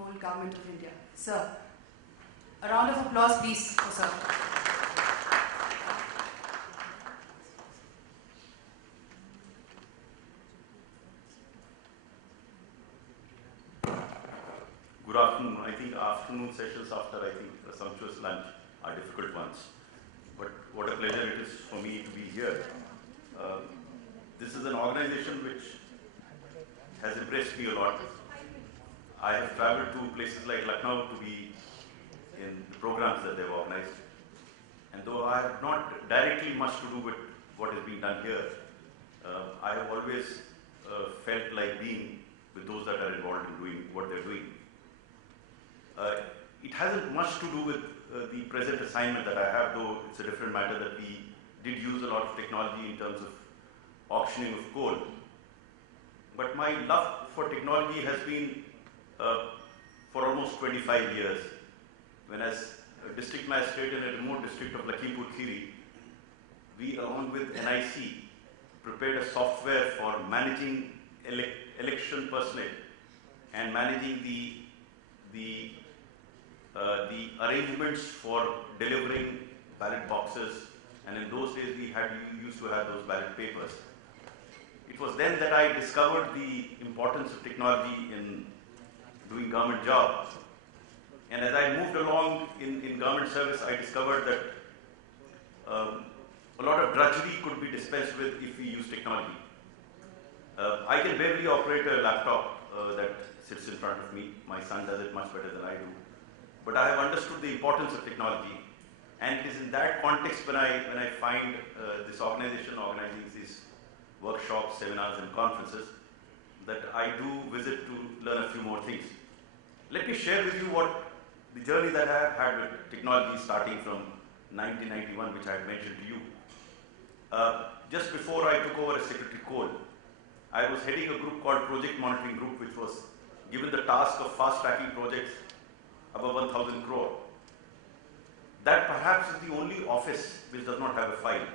whole government of India. Sir, a round of applause please for sir. Good afternoon. I think afternoon sessions after, I think, a sumptuous lunch are difficult ones. But what a pleasure it is for me to be here. This is an organization which has impressed me a lot. I have traveled to places like Lucknow to be in the programs that they've organized. And though I have not directly much to do with what is being done here, I have always felt like being with those that are involved in doing what they're doing. It hasn't much to do with the present assignment that I have, though it's a different matter that we did use a lot of technology in terms of auctioning of coal. But my love for technology has been for almost 25 years. When as a district magistrate in a remote district of Lakhimpur Kheri, we along with NIC prepared a software for managing election personnel and managing the arrangements for delivering ballot boxes, and in those days we used to have those ballot papers. It was then that I discovered the importance of technology in doing government jobs. And as I moved along in government service, I discovered that a lot of drudgery could be dispensed with if we use technology. I can barely operate a laptop that sits in front of me. My son does it much better than I do. But I have understood the importance of technology, and it is in that context when I find this organization organizing these workshops, seminars, and conferences that I do visit to learn a few more things. Let me share with you what the journey that I have had with technology starting from 1991, which I had mentioned to you. Just before I took over as Secretary Coal, I was heading a group called Project Monitoring Group, which was given the task of fast-tracking projects above 1,000 crore. That perhaps is the only office which does not have a file.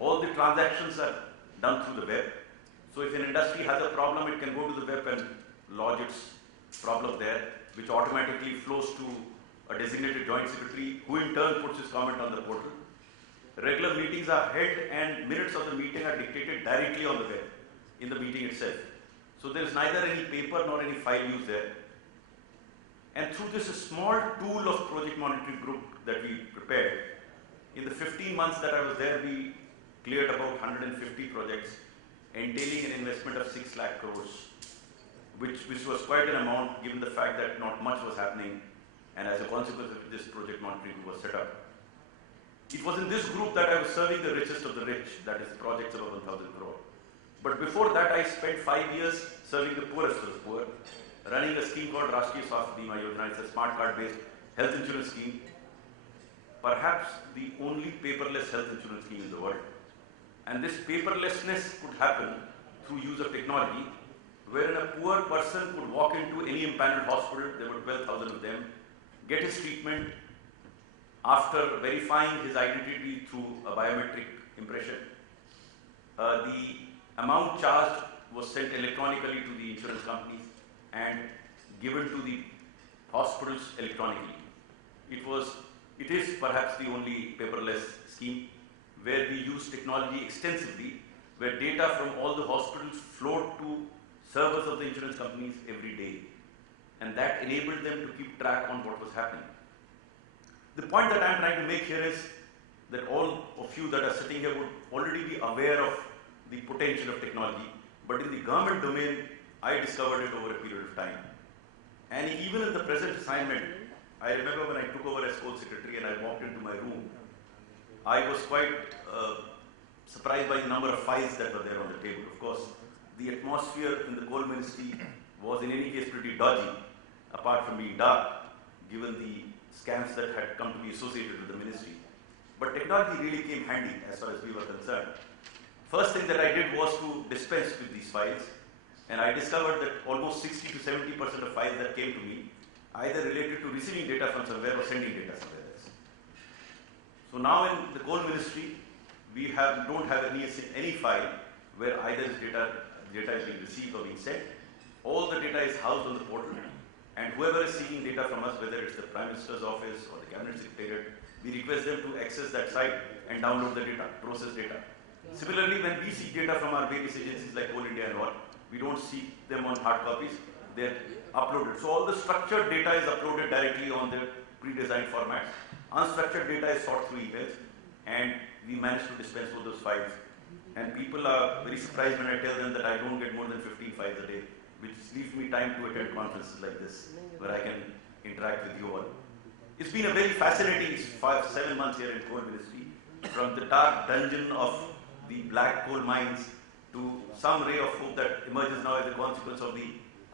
All the transactions are done through the web. So if an industry has a problem, it can go to the web and lodge its problem there, which automatically flows to a designated joint secretary, who in turn puts his comment on the portal. Regular meetings are held and minutes of the meeting are dictated directly on the web, in the meeting itself. So there is neither any paper nor any file used there. And through this small tool of Project Monitoring Group that we prepared, in the 15 months that I was there, we cleared about 150 projects, entailing an investment of 6 lakh crores, which was quite an amount given the fact that not much was happening, and as a consequence of this Project Monitoring Group was set up. It was in this group that I was serving the richest of the rich, that is projects above 1,000 crore. But before that, I spent 5 years serving the poorest of the poor, running a scheme called Rashtriya Swasthya Bima Yojana. It's a smart card-based health insurance scheme, perhaps the only paperless health insurance scheme in the world. And this paperlessness could happen through use of technology, wherein a poor person could walk into any empaneled hospital, there were 12,000 of them, get his treatment after verifying his identity through a biometric impression. The amount charged was sent electronically to the insurance companies and given to the hospitals electronically. It is perhaps the only paperless scheme where we use technology extensively, where data from all the hospitals flowed to servers of the insurance companies every day. And that enabled them to keep track on what was happening. The point that I'm trying to make here is that all of you that are sitting here would already be aware of the potential of technology, but in the government domain, I discovered it over a period of time. And even in the present assignment, I remember when I took over as Coal Secretary and I walked into my room, I was quite surprised by the number of files that were there on the table. Of course, the atmosphere in the Coal Ministry was in any case pretty dodgy, apart from being dark, given the scams that had come to be associated with the ministry. But technology really came handy as far as we were concerned. First thing that I did was to dispense with these files, and I discovered that almost 60 to 70% of files that came to me either related to receiving data from somewhere or sending data somewhere else. So now in the Coal Ministry, we don't have any file where either data is being received or being sent. All the data is housed on the portal, and whoever is seeking data from us, whether it's the Prime Minister's office or the Cabinet Secretariat, we request them to access that site and download the data, process data. Similarly, when we seek data from our various agencies like Coal India and all, we don't seek them on hard copies, they're uploaded. So all the structured data is uploaded directly on their pre-designed formats. Unstructured data is sorted through emails, and we manage to dispense with those files. And people are very surprised when I tell them that I don't get more than 15 files a day, which leaves me time to attend conferences like this, where I can interact with you all. It's been a very fascinating 5-7 months here in Coal Ministry, from the dark dungeon of the black coal mines to some ray of hope that emerges now as a consequence of the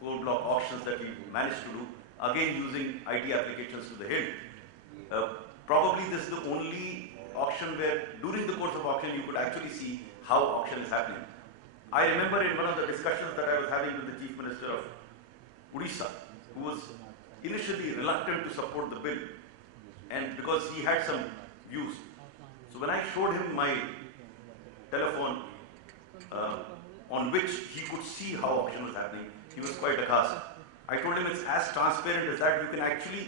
coal block auctions that we managed to do, again using IT applications to the hilt. Probably this is the only auction where during the course of auction you could actually see how auction is happening. I remember in one of the discussions that I was having with the Chief Minister of Odisha, who was initially reluctant to support the bill, and because he had some views. So when I showed him my telephone on which he could see how auction was happening, he was quite aghast. I told him it's as transparent as that. You can actually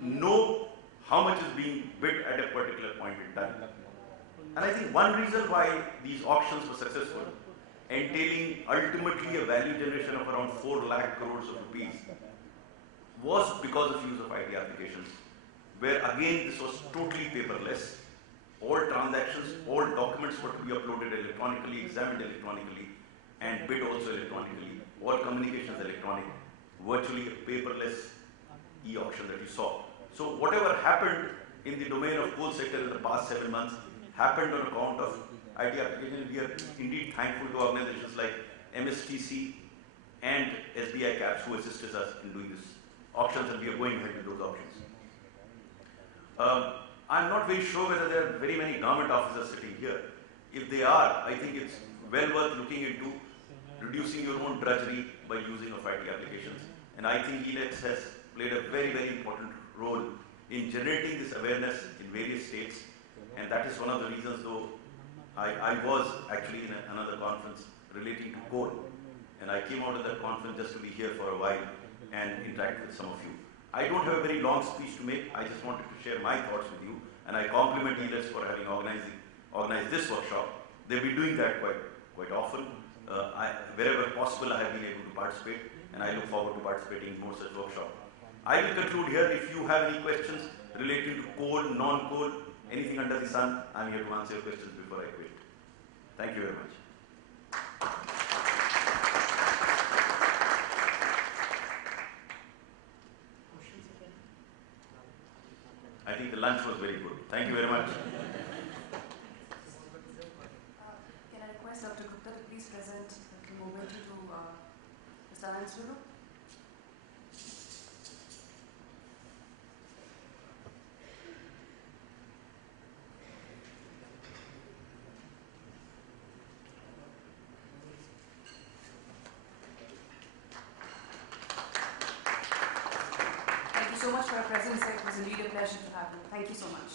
know how much is being bid at a particular point in time. And I think one reason why these auctions were successful, entailing ultimately a value generation of around 4 lakh crores of rupees, was because of use of IT applications, where again this was totally paperless. All transactions, all documents were to be uploaded electronically, examined electronically, and bid also electronically. All communications electronic, virtually a paperless e-auction that you saw. So whatever happened in the domain of coal sector in the past 7 months happened on account of IT applications. We are indeed thankful to organizations like MSTC and SBI CAPS who assisted us in doing this auctions, and we are going ahead with those auctions. I'm not very sure whether there are very many government officers sitting here. If they are, I think it's well worth looking into reducing your own drudgery by using of IT applications. And I think elets has played a very, very important role in generating this awareness in various states. And that is one of the reasons, though, I was actually in another conference relating to coal. And I came out of that conference just to be here for a while and interact with some of you. I don't have a very long speech to make. I just wanted to share my thoughts with you. And I compliment elets for having organized this workshop. They've been doing that quite often. Wherever possible, I have been able to participate, and I look forward to participating in more such workshops. I will conclude here. If you have any questions relating to coal, non-coal, anything under the sun, I'm here to answer your questions before I quit. Thank you very much. I think the lunch was very good. Thank you very much. Can I request Dr. Gupta to please present the moment to Mr. Anil Swarup? Thank you so much for your presence. It was indeed a pleasure to have you. Thank you so much.